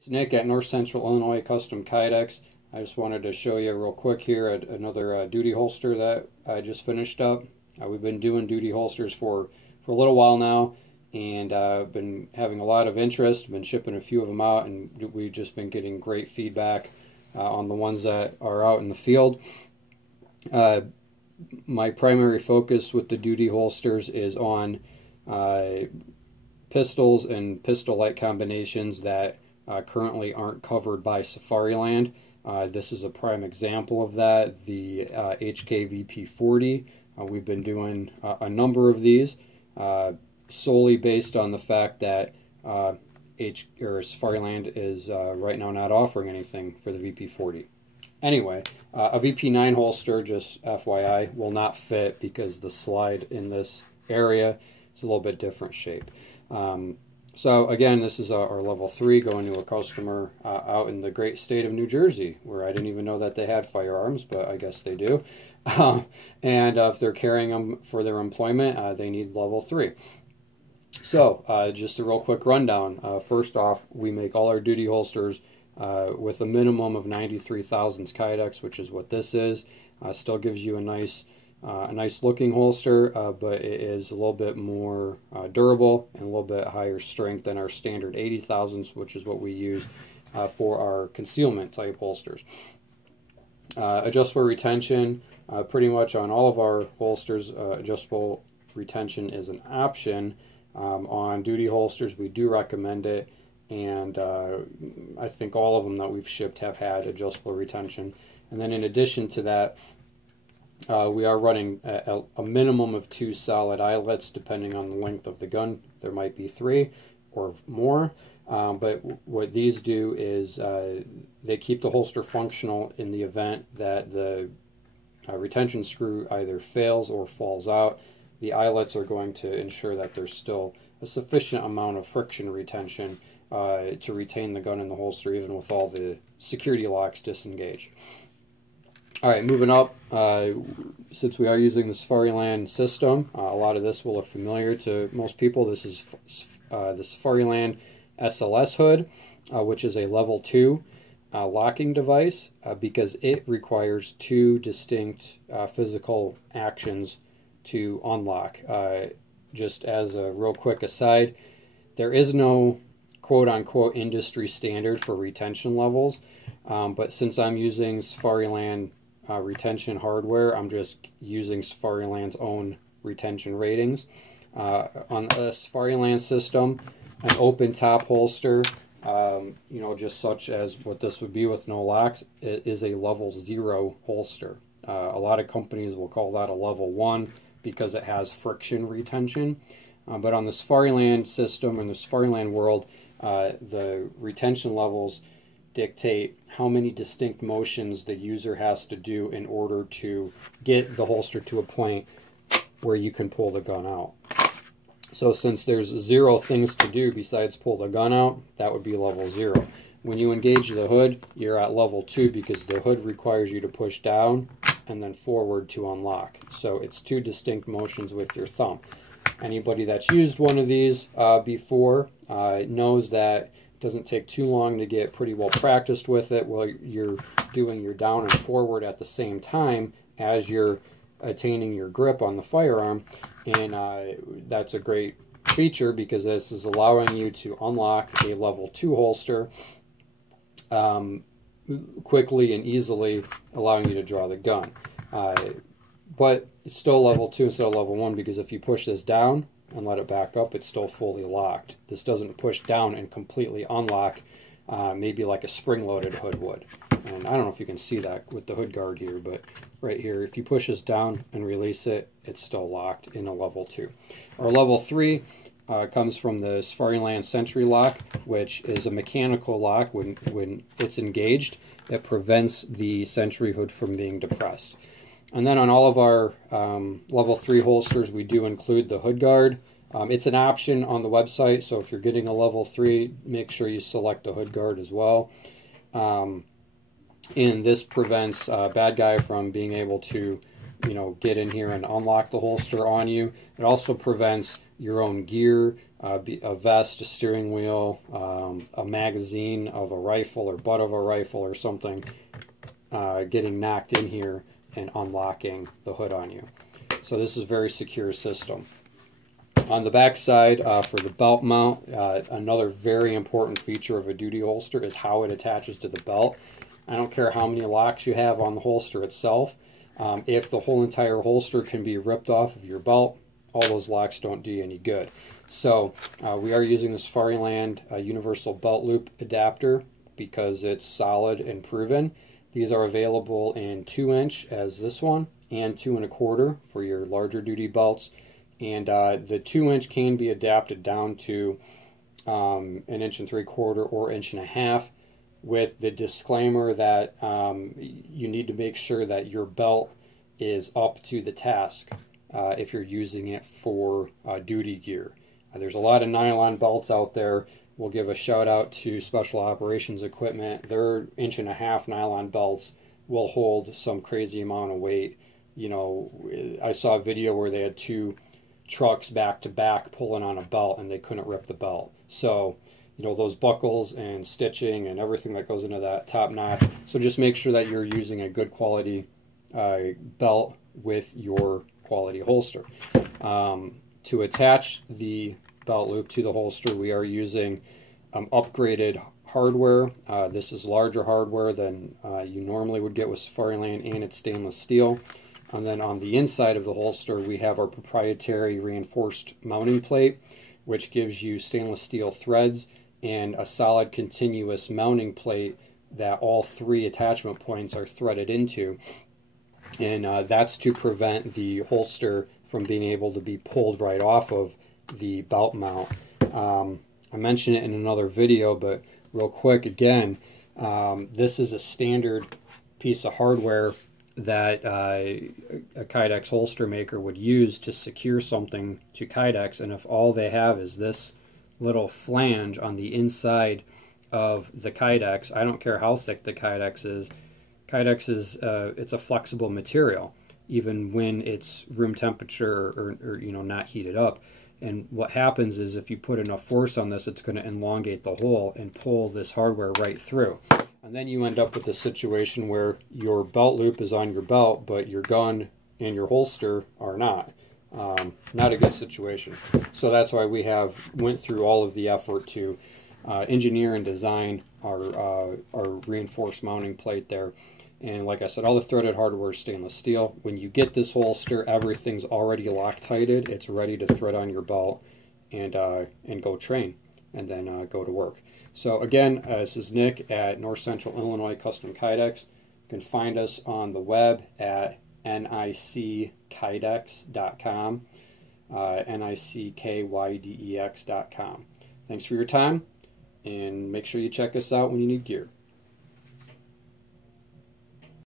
It's Nick at North Central Illinois Custom Kydex. I just wanted to show you real quick here at another duty holster that I just finished up. We've been doing duty holsters for a little while now, and I've been having a lot of interest. Been shipping a few of them out, and we've just been getting great feedback on the ones that are out in the field. My primary focus with the duty holsters is on pistols and pistol-like combinations that currently aren't covered by Safariland. This is a prime example of that, the HK VP-40. We've been doing a number of these solely based on the fact that Safariland is right now not offering anything for the VP-40. Anyway, a VP9 holster, just FYI, will not fit because the slide in this area is a little bit different shape. So again, this is our level 3 going to a customer out in the great state of New Jersey, where I didn't even know that they had firearms, but I guess they do. And if they're carrying them for their employment, they need level 3. So just a real quick rundown. First off, we make all our duty holsters with a minimum of 93 thousandths Kydex, which is what this is. Still gives you a nice looking holster, but it is a little bit more durable and a little bit higher strength than our standard 80 thousandths, which is what we use for our concealment type holsters. Adjustable retention, pretty much on all of our holsters, adjustable retention is an option. On duty holsters, we do recommend it, and I think all of them that we've shipped have had adjustable retention. And then in addition to that, we are running a minimum of 2 solid eyelets depending on the length of the gun. There might be 3 or more, but what these do is they keep the holster functional in the event that the retention screw either fails or falls out. The eyelets are going to ensure that there's still a sufficient amount of friction retention to retain the gun in the holster even with all the security locks disengaged. Alright, moving up, since we are using the Safariland system, a lot of this will look familiar to most people. This is the Safariland SLS hood, which is a level 2 locking device because it requires 2 distinct physical actions to unlock. Just as a real quick aside, there is no quote-unquote industry standard for retention levels, but since I'm using Safariland retention hardware, I'm just using Safariland's own retention ratings. On a Safariland system, an open top holster, just such as what this would be with no locks, it is a level 0 holster. A lot of companies will call that a level 1 because it has friction retention. But on the Safariland system and the Safariland world, the retention levels dictate how many distinct motions the user has to do in order to get the holster to a point where you can pull the gun out. So since there's 0 things to do besides pull the gun out, that would be level 0. When you engage the hood, you're at level 2 because the hood requires you to push down and then forward to unlock. So it's 2 distinct motions with your thumb. Anybody that's used one of these before knows that it doesn't take too long to get pretty well practiced with it while you're doing your down and forward at the same time as you're attaining your grip on the firearm. And that's a great feature because this is allowing you to unlock a level 2 holster quickly and easily, allowing you to draw the gun. But it's still level 2 instead of level 1 because if you push this down and let it back up, it's still fully locked. This doesn't push down and completely unlock, maybe like a spring-loaded hood would. And I don't know if you can see that with the hood guard here, but right here, if you push this down and release it, it's still locked in a level 2. Our level 3 comes from the Safariland Sentry Lock, which is a mechanical lock when it's engaged that prevents the Sentry hood from being depressed. And then on all of our level 3 holsters, we do include the hood guard. It's an option on the website, so if you're getting a level 3, make sure you select the hood guard as well. And this prevents a bad guy from being able to, get in here and unlock the holster on you. It also prevents your own gear, a vest, a steering wheel, a magazine of a rifle or butt of a rifle or something getting knocked in here and unlocking the hood on you. So this is a very secure system. On the back side, for the belt mount, another very important feature of a duty holster is how it attaches to the belt. I don't care how many locks you have on the holster itself. If the whole entire holster can be ripped off of your belt, all those locks don't do you any good. So we are using the Safariland universal belt loop adapter because it's solid and proven. These are available in 2-inch as this one and 2 1/4 for your larger duty belts. And the 2-inch can be adapted down to 1 3/4 or 1.5 with the disclaimer that you need to make sure that your belt is up to the task if you're using it for duty gear. There's a lot of nylon belts out there. We'll give a shout out to Special Operations Equipment. Their 1.5-inch nylon belts will hold some crazy amount of weight. You know, I saw a video where they had 2 trucks back to back pulling on a belt and they couldn't rip the belt. So, you know, those buckles and stitching and everything that goes into that top notch. So just make sure that you're using a good quality belt with your quality holster. To attach the belt loop to the holster, we are using upgraded hardware. This is larger hardware than you normally would get with Safariland, and it's stainless steel. And then on the inside of the holster, we have our proprietary reinforced mounting plate, which gives you stainless steel threads and a solid continuous mounting plate that all 3 attachment points are threaded into. And that's to prevent the holster from being able to be pulled right off of the belt mount. I mentioned it in another video, but real quick again, this is a standard piece of hardware that a Kydex holster maker would use to secure something to Kydex, and if all they have is this little flange on the inside of the Kydex, I don't care how thick the Kydex is, it's a flexible material even when it's room temperature or you know, not heated up. And what happens is if you put enough force on this, it's going to elongate the hole and pull this hardware right through. And then you end up with a situation where your belt loop is on your belt, but your gun and your holster are not. Not a good situation. So that's why we went through all of the effort to engineer and design our reinforced mounting plate there. And like I said, all the threaded hardware is stainless steel. When you get this holster, everything's already Loctited. It's ready to thread on your belt and go train and then go to work. So again, this is Nick at North Central Illinois Custom Kydex. You can find us on the web at nickydex.com, nickydex.com. Thanks for your time, and make sure you check us out when you need gear.